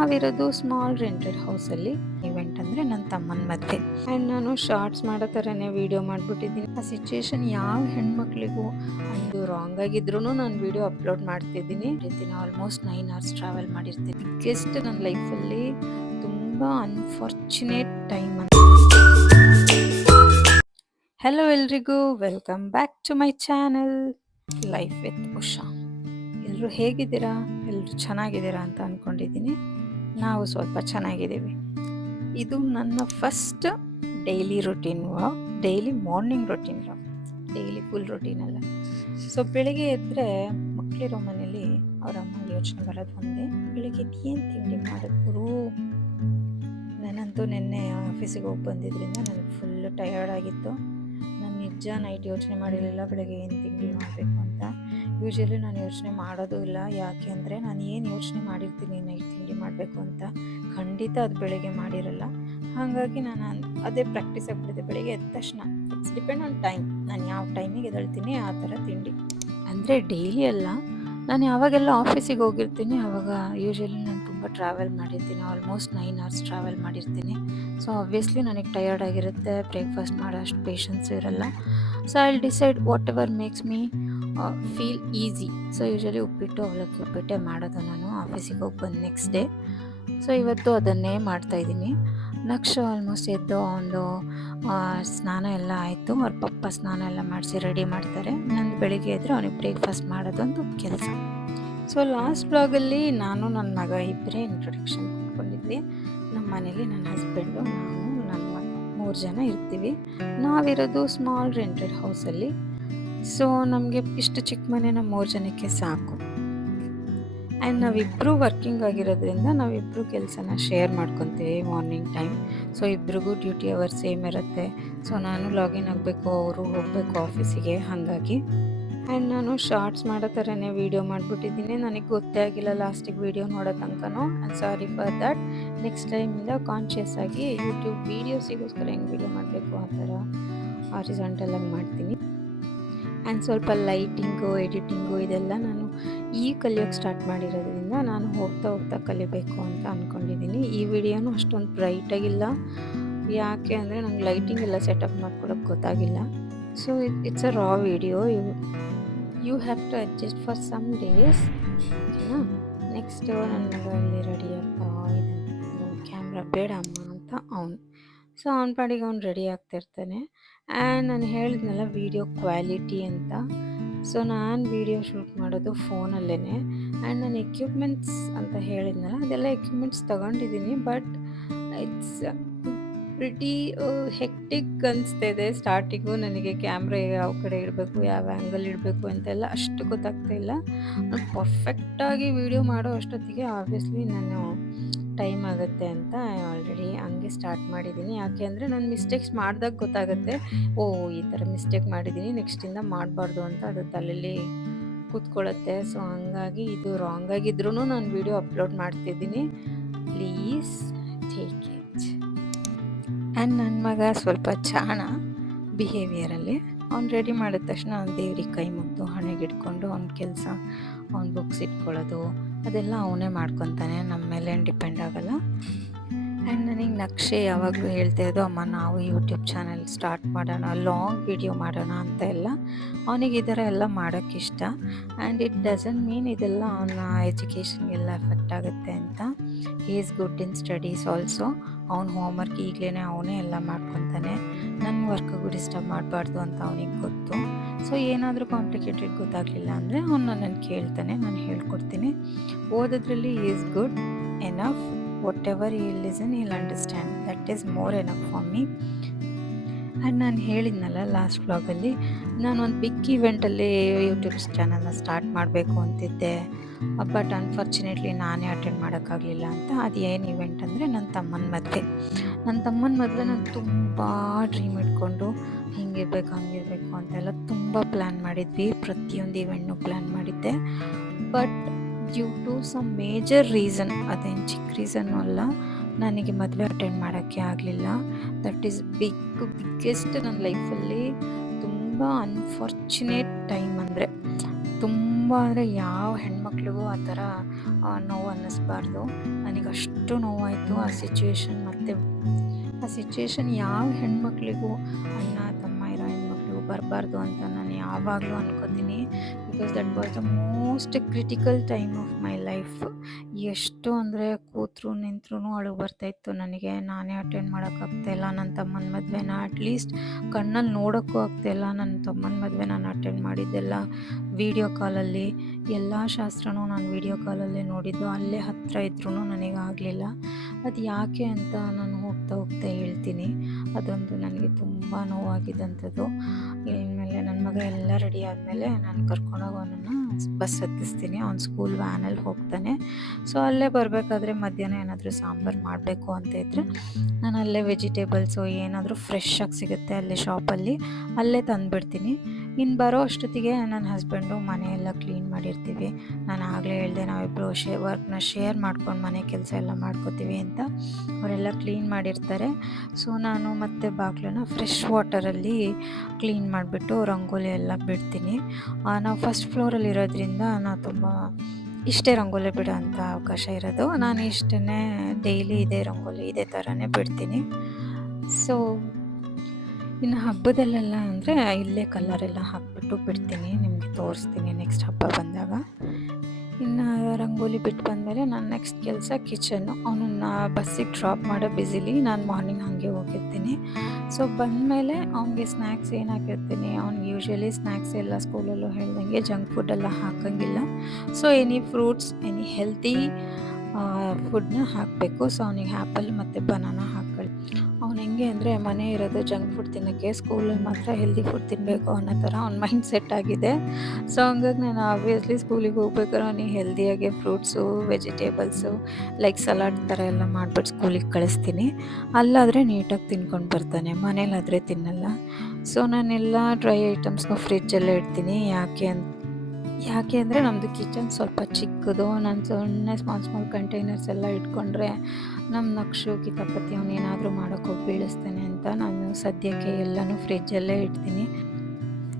ನಾವಿರೋದು small rented ಹೌಸಲ್ಲಿ. Event ಅಂದರೆ ನನ್ನ ತಮ್ಮನ ಮದುವೆ. ಆ್ಯಂಡ್ ನಾನು ಶಾರ್ಟ್ಸ್ ಮಾಡೋ ಥರನೇ ವೀಡಿಯೋ ಮಾಡಿಬಿಟ್ಟಿದ್ದೀನಿ. ಆ ಸಿಚುವೇಶನ್ ಯಾವ ಹೆಣ್ಮಕ್ಳಿಗೂ ಒಂದು ರಾಂಗ್ ಆಗಿದ್ರೂ ನಾನು ವೀಡಿಯೋ ಅಪ್ಲೋಡ್ ಮಾಡ್ತಿದ್ದೀನಿ. ಆಲ್ಮೋಸ್ಟ್ 9 hours ಟ್ರಾವೆಲ್ ಮಾಡಿರ್ತೀನಿ. ಬಿಗ್ಗೆಸ್ಟ್ ನನ್ನ ಲೈಫಲ್ಲಿ ತುಂಬ ಅನ್ಫಾರ್ಚುನೇಟ್ ಟೈಮ್ ಅಂತ. ಹಲೋ ಎಲ್ರಿಗೂ, welcome back to my channel life with Usha. ಎಲ್ಲರೂ ಹೇಗಿದ್ದೀರಾ? ಎಲ್ಲರೂ ಚೆನ್ನಾಗಿದ್ದೀರಾ ಅಂತ ಅಂದ್ಕೊಂಡಿದ್ದೀನಿ. ನಾವು ಸ್ವಲ್ಪ ಚೆನ್ನಾಗಿದ್ದೀವಿ. ಇದು ನನ್ನ first daily routine vlog, daily morning routine vlog, daily full routine ಅಲ್ಲ. ಸೊ ಬೆಳಿಗ್ಗೆ ಎದ್ದರೆ ಮಕ್ಕಳಿರೋ ಮನೇಲಿ ಅವ್ರ ಅಮ್ಮಂಗೆ ಯೋಚನೆ ಬರೋದು ಒಂದೇ, ಬೆಳಿಗ್ಗೆ ಏನು ತಿಂಡಿ ಮಾಡಿದ್ರು. ನಾನಂತೂ ನಿನ್ನೆ ಆಫೀಸಿಗೆ ಹೋಗಿ ಬಂದಿದ್ದರಿಂದ ನನಗೆ ಫುಲ್ ಟಯರ್ಡ್ ಆಗಿತ್ತು. ನಾನು ನಿಜ ನೈಟ್ ಯೋಚನೆ ಮಾಡಿರಲಿಲ್ಲ ಬೆಳಗ್ಗೆ ಏನು ತಿಂಡಿ ಮಾಡಬೇಕು ಅಂತ. ಯೂಶ್ವಲಿ ನಾನು ಯೋಚನೆ ಮಾಡೋದು ಇಲ್ಲ, ಯಾಕೆ ಅಂದರೆ ನಾನು ಏನು ಯೋಚನೆ ಮಾಡಿರ್ತೀನಿ ನೈಟ್ ತಿಂಡಿ ಮಾಡಬೇಕು ಅಂತ ಖಂಡಿತ ಅದು ಬೆಳಗ್ಗೆ ಮಾಡಿರಲ್ಲ. ಹಾಗಾಗಿ ನಾನು ಅದೇ ಪ್ರಾಕ್ಟೀಸ್ ಆಗಿಬಿಟ್ಟಿದೆ. ಬೆಳಗ್ಗೆ ಎದ್ದ ತಕ್ಷಣ ಇಟ್ಸ್ ಡಿಪೆಂಡ್ ಆನ್ ಟೈಮ್, ನಾನು ಯಾವ ಟೈಮಿಗೆ ಎದ್ದೇಳ್ತೀನಿ ಆ ಥರ ತಿಂಡಿ. ಅಂದರೆ ಡೈಲಿ ಅಲ್ಲ, ನಾನು ಯಾವಾಗೆಲ್ಲ ಆಫೀಸಿಗೆ ಹೋಗಿರ್ತೀನಿ ಆವಾಗ ಯೂಶ್ವಲಿ ನಾನು ತುಂಬ ಟ್ರಾವೆಲ್ ಮಾಡಿರ್ತೀನಿ. ಆಲ್ಮೋಸ್ಟ್ 9 hours ಟ್ರಾವೆಲ್ ಮಾಡಿರ್ತೀನಿ. ಸೊ ಆಬ್ವಿಯಸ್ಲಿ ನನಗೆ ಟಯರ್ಡ್ ಆಗಿರುತ್ತೆ, ಬ್ರೇಕ್ಫಾಸ್ಟ್ ಮಾಡೋ ಅಷ್ಟು ಪೇಷನ್ಸ್ ಇರಲ್ಲ. So I will decide whatever makes me feel easy. So usually ಉಪ್ಪಿಟ್ಟು ಅವಲಕ್ಕಿ ಉಪ್ಪಿಟ್ಟೆ ಮಾಡೋದು ನಾನು ಆಫೀಸಿಗೆ ಹೋಗಿ ಬಂದು ನೆಕ್ಸ್ಟ್ ಡೇ. ಸೊ ಇವತ್ತು ಅದನ್ನೇ ಮಾಡ್ತಾಯಿದ್ದೀನಿ. ನೆಕ್ಸ್ಟ್ ಆಲ್ಮೋಸ್ಟ್ ಎದ್ದು ಒಂದು ಸ್ನಾನ ಎಲ್ಲ ಆಯಿತು. ಅವ್ರ ಪಪ್ಪ ಸ್ನಾನ ಎಲ್ಲ ಮಾಡಿಸಿ ರೆಡಿ ಮಾಡ್ತಾರೆ. ನಂದು ಬೆಳಿಗ್ಗೆ ಎದ್ದರೆ ಅವನಿಗೆ ಬ್ರೇಕ್ಫಾಸ್ಟ್ ಮಾಡೋದೊಂದು ಕೆಲಸ. ಸೊ ಲಾಸ್ಟ್ ಬ್ಲಾಗಲ್ಲಿ ನಾನು ನನ್ನ ಮಗ ಇಬ್ಬರೇ ಇಂಟ್ರೊಡಕ್ಷನ್ ಕೊಟ್ಕೊಂಡಿದ್ವಿ. ನಮ್ಮ ಮನೇಲಿ ನನ್ನ ಹಸ್ಬೆಂಡು, ನಾವು, ನನ್ನ ಮಗ 3 ಜನ ಇರ್ತೀವಿ. ನಾವಿರೋದು ಸ್ಮಾಲ್ ರೆಂಟೆಡ್ ಹೌಸಲ್ಲಿ. ಸೊ ನಮಗೆ ಇಷ್ಟು ಚಿಕ್ಕ ಮನೆ ನಮ್ಮ 3 ಜನಕ್ಕೆ ಸಾಕು. ಆ್ಯಂಡ್ ನಾವಿಬ್ಬರು ವರ್ಕಿಂಗ್ ಆಗಿರೋದ್ರಿಂದ ನಾವಿಬ್ಬರು ಕೆಲಸನ ಶೇರ್ ಮಾಡ್ಕೊತೀವಿ ಮಾರ್ನಿಂಗ್ ಟೈಮ್. ಸೊ ಇಬ್ರಿಗೂ ಡ್ಯೂಟಿ ಅವರ್ ಸೇಮ್ ಇರುತ್ತೆ. ಸೊ ನಾನು ಲಾಗಿನ್ ಆಗಬೇಕು, ಅವರು ಹೋಗಬೇಕು ಆಫೀಸಿಗೆ. ಹಾಗಾಗಿ ಆ್ಯಂಡ್ ನಾನು ಶಾರ್ಟ್ಸ್ ಮಾಡೋ ಥರನೇ ವೀಡಿಯೋ ಮಾಡಿಬಿಟ್ಟಿದ್ದೀನಿ. ನನಗೆ ಗೊತ್ತೇ ಆಗಿಲ್ಲ ಲಾಸ್ಟಿಗೆ ವೀಡಿಯೋ ನೋಡೋ ತನಕನೂ. And sorry for that. Next ಟೈಮಿಂದ ಕಾನ್ಷಿಯಸ್ ಆಗಿ ಯೂಟ್ಯೂಬ್ ವೀಡಿಯೋಸಿಗೋಸ್ಕರ ಹೆಂಗೆ ವೀಡಿಯೋ ಮಾಡಬೇಕು ಆ ಥರ ಹಾರಿಜಾಂಟಲಾಗಿ ಮಾಡ್ತೀನಿ. ಆ್ಯಂಡ್ ಸ್ವಲ್ಪ ಲೈಟಿಂಗು, ಎಡಿಟಿಂಗು ಇದೆಲ್ಲ ನಾನು ಈಗ ಕಲಿಯೋಕ್ಕೆ ಸ್ಟಾರ್ಟ್ ಮಾಡಿರೋದ್ರಿಂದ ನಾನು ಹೋಗ್ತಾ ಕಲಿಬೇಕು ಅಂತ ಅಂದ್ಕೊಂಡಿದ್ದೀನಿ. ಈ ವಿಡಿಯೋನೂ ಅಷ್ಟೊಂದು ಬ್ರೈಟಾಗಿಲ್ಲ, ಯಾಕೆ ಅಂದರೆ ನಂಗೆ ಲೈಟಿಂಗ್ ಎಲ್ಲ ಸೆಟಪ್ ಮಾಡ್ಕೊಳಕ್ಕೆ ಗೊತ್ತಾಗಿಲ್ಲ. So it's a raw video. You have to adjust for some days, ಓಕೆನಾ? ನೆಕ್ಸ್ಟು ನನ್ನ ಮಗ ಇಲ್ಲಿ ರೆಡಿ ಆಗ್ತಾ ಇದ್ದಾನೆ. ಕ್ಯಾಮ್ರಾ ಬೇಡ ಅಮ್ಮ ಅಂತ ಅವನು. ಸೊ ಅವನ ಪಾಡಿಗೆ ಅವ್ನು ರೆಡಿ ಆಗ್ತಿರ್ತಾನೆ. ಆ್ಯಂಡ್ ನಾನು ಹೇಳಿದ್ನಲ್ಲ ವೀಡಿಯೋ ಕ್ವಾಲಿಟಿ ಅಂತ. ಸೊ ನಾನು ವೀಡಿಯೋ ಶೂಟ್ ಮಾಡೋದು ಫೋನಲ್ಲೇ. ಆ್ಯಂಡ್ ನಾನು ಎಕ್ವಿಪ್ಮೆಂಟ್ಸ್ ಅಂತ ಹೇಳಿದ್ನಲ್ಲ, ಅದೆಲ್ಲ ಎಕ್ವಿಪ್ಮೆಂಟ್ಸ್ ತೊಗೊಂಡಿದ್ದೀನಿ. ಬಟ್ ಇಟ್ಸ್ ಪ್ರಿಟಿ ಹೆಕ್ಟಿಕ್ ಅನಿಸ್ತಾಯಿದೆ. ಸ್ಟಾರ್ಟಿಂಗು ನನಗೆ ಕ್ಯಾಮ್ರಾ ಯಾವ ಕಡೆ ಇಡಬೇಕು, ಯಾವ ಆ್ಯಂಗಲ್ ಇಡಬೇಕು ಅಂತೆಲ್ಲ ಅಷ್ಟು ಗೊತ್ತಾಗ್ತಾ ಇಲ್ಲ. ನಾನು ಪರ್ಫೆಕ್ಟಾಗಿ ವೀಡಿಯೋ ಮಾಡೋ ಅಷ್ಟೊತ್ತಿಗೆ ಆಬ್ವಿಯಸ್ಲಿ ನಾನು ಟೈಮ್ ಆಗುತ್ತೆ ಅಂತ ಆಲ್ರೆಡಿ ಹಂಗೆ ಸ್ಟಾರ್ಟ್ ಮಾಡಿದ್ದೀನಿ. ಯಾಕೆ ಅಂದರೆ ನಾನು ಮಿಸ್ಟೇಕ್ಸ್ ಮಾಡಿದಾಗ ಗೊತ್ತಾಗುತ್ತೆ, ಓ ಈ ಥರ ಮಿಸ್ಟೇಕ್ ಮಾಡಿದ್ದೀನಿ, ನೆಕ್ಸ್ಟಿಂದ ಮಾಡಬಾರ್ದು ಅಂತ ಅದು ತಲೆಯಲ್ಲಿ ಕೂತ್ಕೊಳ್ಳುತ್ತೆ. ಸೊ ಹಂಗಾಗಿ ಇದು ರಾಂಗ್ ಆಗಿದ್ರೂ ನಾನು ವೀಡಿಯೋ ಅಪ್ಲೋಡ್ ಮಾಡ್ತಿದ್ದೀನಿ. Please take it. ಆ್ಯಂಡ್ ನನ್ನ ಮಗ ಸ್ವಲ್ಪ ಚಾಣ ಬಿಹೇವಿಯರಲ್ಲಿ. ಅವ್ನು ರೆಡಿ ಮಾಡಿದ ತಕ್ಷಣ ಅವ್ನು ದೇವ್ರಿಗೆ ಕೈ ಮುಗ್ದು ಹಣೆಗೆ ಇಟ್ಕೊಂಡು ಅವ್ನ ಕೆಲಸ, ಅವ್ನ ಬುಕ್ಸ್ ಇಟ್ಕೊಳ್ಳೋದು ಅದೆಲ್ಲ ಅವನೇ ಮಾಡ್ಕೊತಾನೆ, ನಮ್ಮ ಮೇಲೆ ಡಿಪೆಂಡ್ ಆಗಲ್ಲ. ಆ್ಯಂಡ್ ನನಗೆ ನಕ್ಷೆ ಯಾವಾಗಲೂ ಹೇಳ್ತಾ ಇದ್ದು, ಅಮ್ಮ ನಾವು ಯೂಟ್ಯೂಬ್ ಚಾನಲ್ ಸ್ಟಾರ್ಟ್ ಮಾಡೋಣ, ಲಾಂಗ್ ವಿಡಿಯೋ ಮಾಡೋಣ ಅಂತ ಎಲ್ಲ. ಅವನಿಗೆ ಈ ಥರ ಎಲ್ಲ ಮಾಡೋಕ್ಕಿಷ್ಟ. ಆ್ಯಂಡ್ ಇಟ್ ಡಸಂಟ್ ಮೀನ್ ಇದೆಲ್ಲ ಅವನ ಎಜುಕೇಷನ್ಗೆಲ್ಲ ಎಫೆಕ್ಟ್ ಆಗುತ್ತೆ ಅಂತ. He is good in studies also. ಅವ್ನ ಹೋಮ್ವರ್ಕ್ ಈಗಲೇ ಅವನೇ ಎಲ್ಲ ಮಾಡ್ಕೊತಾನೆ. ನನ್ನ ವರ್ಕ್ಗೂ ಡಿಸ್ಟರ್ಬ್ ಮಾಡಬಾರ್ದು ಅಂತ ಅವನಿಗೆ ಗೊತ್ತು. ಸೊ ಏನಾದರೂ ಕಾಂಪ್ಲಿಕೇಟೆಡ್ ಗೊತ್ತಾಗಲಿಲ್ಲ ಅಂದರೆ ಅವನು ನನ್ನನ್ನು ಕೇಳ್ತಾನೆ, ನಾನು ಹೇಳ್ಕೊಡ್ತೀನಿ. ಓದೋದ್ರಲ್ಲಿ is good enough. Whatever I listen I'll understand, that is more enough for me. And ನಾನು ಹೇಳಿದ್ನಲ್ಲ ಲಾಸ್ಟ್ ವ್ಲಾಗಲ್ಲಿ, ನಾನು ಒಂದು ಬಿಗ್ ಇವೆಂಟಲ್ಲಿ ಯೂಟ್ಯೂಬ್ ಚಾನಲ್ನ ಸ್ಟಾರ್ಟ್ ಮಾಡಬೇಕು ಅಂತಿದ್ದೆ. ಬಟ್ ಅನ್ಫಾರ್ಚುನೇಟ್ಲಿ ನಾನೇ ಅಟೆಂಡ್ ಮಾಡೋಕ್ಕಾಗಲಿಲ್ಲ ಅಂತ. ಅದು ಏನು ಇವೆಂಟ್ ಅಂದರೆ ನನ್ನ ತಮ್ಮನ ಮದುವೆ. ನನ್ನ ತಮ್ಮನ ಮದುವೆ ನಾನು ತುಂಬ ಡ್ರೀಮ್ ಇಟ್ಕೊಂಡು ಹಿಂಗಿರ್ಬೇಕು ಹಂಗಿರಬೇಕು ಅಂತೆಲ್ಲ ತುಂಬ ಪ್ಲ್ಯಾನ್ ಮಾಡಿದ್ವಿ. ಪ್ರತಿಯೊಂದು ಇವೆಂಟ್ನೂ ಪ್ಲ್ಯಾನ್ ಮಾಡಿದ್ದೆ. But due to some major reason, ಅದೇನು ಚಿಕ್ಕ ರೀಸನ್ನು ಅಲ್ಲ, ನನಗೆ ಮದುವೆ ಅಟೆಂಡ್ ಮಾಡೋಕ್ಕೆ ಆಗಲಿಲ್ಲ. ದಟ್ ಈಸ್ ಬಿಗ್ಗೆಸ್ಟ್ ನನ್ನ ಲೈಫಲ್ಲಿ ತುಂಬ ಅನ್ಫಾರ್ಚುನೇಟ್ ಟೈಮ್. ಅಂದರೆ ತುಂಬ ತುಂಬ ಅಂದರೆ ಯಾವ ಹೆಣ್ಮಕ್ಳಿಗೂ ಆ ಥರ ನೋವು ಅನ್ನಿಸ್ಬಾರ್ದು. ನನಗಷ್ಟು ನೋವಾಯಿತು ಆ ಸಿಚುವೇಶನ್ ಯಾವ ಹೆಣ್ಮಕ್ಳಿಗೂ, ಅಣ್ಣ ತಮ್ಮ ಇರೋ ಹೆಣ್ಮಕ್ಳಿಗೂ ಬರಬಾರ್ದು ಅಂತ ನಾನು ಯಾವಾಗಲೂ ಅನ್ಕೋತೀನಿ. Because that was the most critical time of my life. ಎಷ್ಟು ಅಂದರೆ ಕೂತ್ರು ನಿಂತ್ರೂ ಅಳು ಬರ್ತಾಯಿತ್ತು ನನಗೆ. ನಾನೇ ಅಟೆಂಡ್ ಮಾಡೋಕ್ಕಾಗ್ತಾಯಿಲ್ಲ ನನ್ನ ತಮ್ಮನ ಮದುವೆನ. ಅಟ್ಲೀಸ್ಟ್ ಕಣ್ಣಲ್ಲಿ ನೋಡೋಕ್ಕೂ ಆಗ್ತಾಯಿಲ್ಲ. ನನ್ನ ತಮ್ಮನ ಮದುವೆ ನಾನು ಅಟೆಂಡ್ ಮಾಡಿದ್ದೆಲ್ಲ ವೀಡಿಯೋ ಕಾಲಲ್ಲಿ. ಎಲ್ಲ ಶಾಸ್ತ್ರನೂ ನಾನು ವೀಡಿಯೋ ಕಾಲಲ್ಲೇ ನೋಡಿದ್ದು. ಅಲ್ಲೇ ಹತ್ತಿರ ಇದ್ರೂ ನನಗಾಗಲಿಲ್ಲ. ಅದು ಯಾಕೆ ಅಂತ ನಾನು ಹೋಗ್ತಾ ಹೇಳ್ತೀನಿ. ಅದೊಂದು ನನಗೆ ತುಂಬ ನೋವಾಗಿದ್ದಂಥದ್ದು. ಇನ್ಮೇಲೆ ನನ್ನ ಮಗ ಎಲ್ಲ ರೆಡಿ ಆದಮೇಲೆ ನಾನು ಕರ್ಕೊಂಡೋಗಿ ಅವನನ್ನು ಬಸ್ ಹತ್ತಿಸ್ತೀನಿ. ಅವ್ನು ಸ್ಕೂಲ್ ವ್ಯಾನಲ್ಲಿ ಹೋಗ್ತಾನೆ. ಸೊ ಅಲ್ಲೇ ಬರಬೇಕಾದ್ರೆ ಮಧ್ಯಾಹ್ನ ಏನಾದರೂ ಸಾಂಬಾರು ಮಾಡಬೇಕು ಅಂತ ಇದ್ದರೆ ನಾನು ಅಲ್ಲೇ ವೆಜಿಟೇಬಲ್ಸು ಏನಾದರೂ ಫ್ರೆಶ್ ಆಗಿ ಸಿಗುತ್ತೆ ಅಲ್ಲೇ ಶಾಪಲ್ಲಿ, ಅಲ್ಲೇ ತಂದುಬಿಡ್ತೀನಿ. ಇನ್ನು ಬರೋ ಅಷ್ಟೊತ್ತಿಗೆ ನನ್ನ ಹಸ್ಬೆಂಡು ಮನೆಯೆಲ್ಲ ಕ್ಲೀನ್ ಮಾಡಿರ್ತೀವಿ. ನಾನು ಆಗಲೇ ಹೇಳಿದೆ, ನಾವಿಬ್ಬರು ವರ್ಕ್ನ ಶೇರ್ ಮಾಡ್ಕೊಂಡು ಮನೆ ಕೆಲಸ ಎಲ್ಲ ಮಾಡ್ಕೋತೀವಿ ಅಂತ. ಅವರೆಲ್ಲ ಕ್ಲೀನ್ ಮಾಡಿರ್ತಾರೆ. ಸೊ ನಾನು ಮತ್ತೆ ಬಾಗಿಲನ್ನ ಫ್ರೆಶ್ ವಾಟರಲ್ಲಿ ಕ್ಲೀನ್ ಮಾಡಿಬಿಟ್ಟು ರಂಗೋಲಿ ಎಲ್ಲ ಬಿಡ್ತೀನಿ. ನಾವು ಫಸ್ಟ್ ಫ್ಲೋರಲ್ಲಿ ಇರೋದ್ರಿಂದ ನಾವು ತುಂಬ ಇಷ್ಟೇ ರಂಗೋಲಿ ಬಿಡೋ ಅಂಥ ಅವಕಾಶ ಇರೋದು. ನಾನು ಇಷ್ಟನ್ನೇ ಡೈಲಿ ಇದೇ ರಂಗೋಲಿ ಇದೇ ಥರನೇ ಬಿಡ್ತೀನಿ. ಸೊ ಇನ್ನು ಹಬ್ಬದಲ್ಲೆಲ್ಲ ಅಂದರೆ ಇಲ್ಲೇ ಕಲರೆಲ್ಲ ಹಾಕಿಬಿಟ್ಟು ಬಿಡ್ತೀನಿ. ನಿಮಗೆ ತೋರಿಸ್ತೀನಿ ನೆಕ್ಸ್ಟ್ ಹಬ್ಬ ಬಂದಾಗ. ಇನ್ನು ರಂಗೋಲಿ ಬಿಟ್ಟು ಬಂದಮೇಲೆ ನನ್ನ ನೆಕ್ಸ್ಟ್ ಕೆಲಸ ಕಿಚನ್ನು. ಅವನನ್ನು ಬಸ್ಸಿಗೆ ಡ್ರಾಪ್ ಮಾಡೋ ಬ್ಯುಸಿಲಿ ನಾನು ಮಾರ್ನಿಂಗ್ ಹಾಗೆ ಹೋಗಿರ್ತೀನಿ. ಸೊ ಬಂದಮೇಲೆ ಅವನಿಗೆ ಸ್ನ್ಯಾಕ್ಸ್ ಏನು ಹಾಕಿರ್ತೀನಿ, ಅವ್ನಿಗೆ ಯೂಶ್ವಲಿ ಸ್ನ್ಯಾಕ್ಸ್ ಎಲ್ಲ ಸ್ಕೂಲಲ್ಲೂ ಹೇಳ್ದಂಗೆ ಜಂಕ್ ಫುಡ್ಡೆಲ್ಲ ಹಾಕೋಂಗಿಲ್ಲ. So any fruits, any healthy ಫುಡ್ನ ಹಾಕಬೇಕು. ಸೊ ಅವನಿಗೆ ಆ್ಯಪಲ್ ಮತ್ತು ಬನಾನಾ ಹಾಕ್ಕೊಳ್ಳಿ. ಅವ್ನು ಹೆಂಗೆ ಅಂದರೆ ಮನೆ ಇರೋದು ಜಂಕ್ ಫುಡ್ ತಿನ್ನೋಕ್ಕೆ, ಸ್ಕೂಲಲ್ಲಿ ಮಾತ್ರ ಹೆಲ್ದಿ ಫುಡ್ ತಿನ್ನಬೇಕು ಅನ್ನೋ ಥರ ಅವ್ನ ಮೈಂಡ್ ಸೆಟ್ ಆಗಿದೆ. ಸೊ ಹಂಗಾಗಿ ನಾನು ಆಬ್ವಿಯಸ್ಲಿ ಸ್ಕೂಲಿಗೆ ಹೋಗ್ಬೇಕಾದ್ರೆ ಅವನಿಗೆ ಹೆಲ್ದಿಯಾಗಿ ಫ್ರೂಟ್ಸು, ವೆಜಿಟೇಬಲ್ಸು ಲೈಕ್ ಸಲಾಡ್ ಥರ ಎಲ್ಲ ಮಾಡಿಬಿಟ್ಟು ಸ್ಕೂಲಿಗೆ ಕಳಿಸ್ತೀನಿ. ಅಲ್ಲಾದರೆ ನೀಟಾಗಿ ತಿನ್ಕೊಂಡು ಬರ್ತಾನೆ, ಮನೇಲಾದರೆ ತಿನ್ನಲ್ಲ. ಸೊ ನಾನೆಲ್ಲ ಡ್ರೈ ಐಟಮ್ಸ್ನ ಫ್ರಿಜ್ಜಲ್ಲೇ ಇಡ್ತೀನಿ. ಯಾಕೆ ಅಂದರೆ ನಮ್ಮದು ಕಿಚನ್ ಸ್ವಲ್ಪ ಚಿಕ್ಕದು. ನಾನು ಸ್ಮಾಲ್ ಕಂಟೈನರ್ಸ್ ಎಲ್ಲ ಇಟ್ಕೊಂಡ್ರೆ ನಮ್ಮ ನಕ್ಷು ಕಿತಾಪತಿ ಅವನೇನಾದರೂ ಮಾಡೋಕ್ಕೋಗಿ ಬೀಳಿಸ್ತಾನೆ ಅಂತ ನಾನು ಸದ್ಯಕ್ಕೆ ಎಲ್ಲನೂ ಫ್ರಿಜ್ಜಲ್ಲೇ ಇಡ್ತೀನಿ.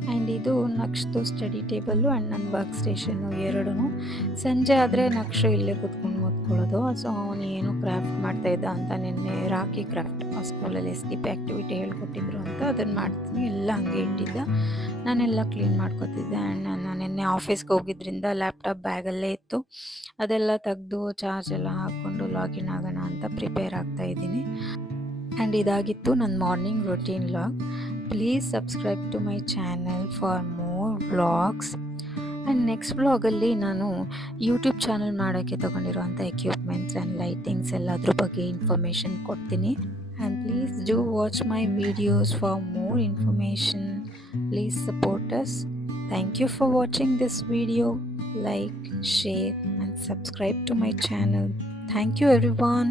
ಆ್ಯಂಡ್ ಇದು ನಕ್ಷದು ಸ್ಟಡಿ ಟೇಬಲ್ಲು ಆ್ಯಂಡ್ ನನ್ನ ವರ್ಕ್ ಸ್ಟೇಷನ್ನು ಎರಡೂ. ಸಂಜೆ ಆದರೆ ನಕ್ಷು ಇಲ್ಲೇ ಕೂತ್ಕೊಂಡು ಓದ್ಕೊಳ್ಳೋದು. ಸೊ ಅವನು ಏನು ಕ್ರಾಫ್ಟ್ ಮಾಡ್ತಾಯಿದ್ದ ಅಂತ ನಿನ್ನೆ ರಾಖಿ ಕ್ರಾಫ್ಟ್ ಆ ಸ್ಕೂಲಲ್ಲಿ ಸ್ಕಿಪ್ ಆ್ಯಕ್ಟಿವಿಟಿ ಹೇಳ್ಕೊಟ್ಟಿದ್ರು ಅಂತ ಅದನ್ನು ಮಾಡ್ತೀನಿ. ಎಲ್ಲ ಹಂಗೆ ಇಟ್ಟಿದ್ದ. ನಾನೆಲ್ಲ ಕ್ಲೀನ್ ಮಾಡ್ಕೊತಿದ್ದೆ. ಆ್ಯಂಡ್ ನಾನು ನಿನ್ನೆ ಆಫೀಸ್ಗೆ ಹೋಗಿದ್ದರಿಂದ ಲ್ಯಾಪ್ಟಾಪ್ ಬ್ಯಾಗಲ್ಲೇ ಇತ್ತು. ಅದೆಲ್ಲ ತೆಗೆದು ಚಾರ್ಜ್ ಎಲ್ಲ ಹಾಕ್ಕೊಂಡು ಲಾಗಿನ್ ಆಗೋಣ ಅಂತ ಪ್ರಿಪೇರ್ ಆಗ್ತಾಯಿದ್ದೀನಿ. ಆ್ಯಂಡ್ ಇದಾಗಿತ್ತು ನನ್ನ morning routine vlog. Please subscribe to my channel for more vlogs. And next ವ್ಲಾಗಲ್ಲಿ ನಾನು ಯೂಟ್ಯೂಬ್ ಚಾನಲ್ ಮಾಡೋಕ್ಕೆ ತೊಗೊಂಡಿರೋಂಥ ಎಕ್ವಿಪ್ಮೆಂಟ್ಸ್ ಆ್ಯಂಡ್ ಲೈಟಿಂಗ್ಸ್ ಎಲ್ಲದ್ರ ಬಗ್ಗೆ ಇನ್ಫಾರ್ಮೇಷನ್ ಕೊಡ್ತೀನಿ. And please do watch my videos for more information. Please support us. Thank you for watching this video. Like, share and subscribe to my channel. Thank you everyone.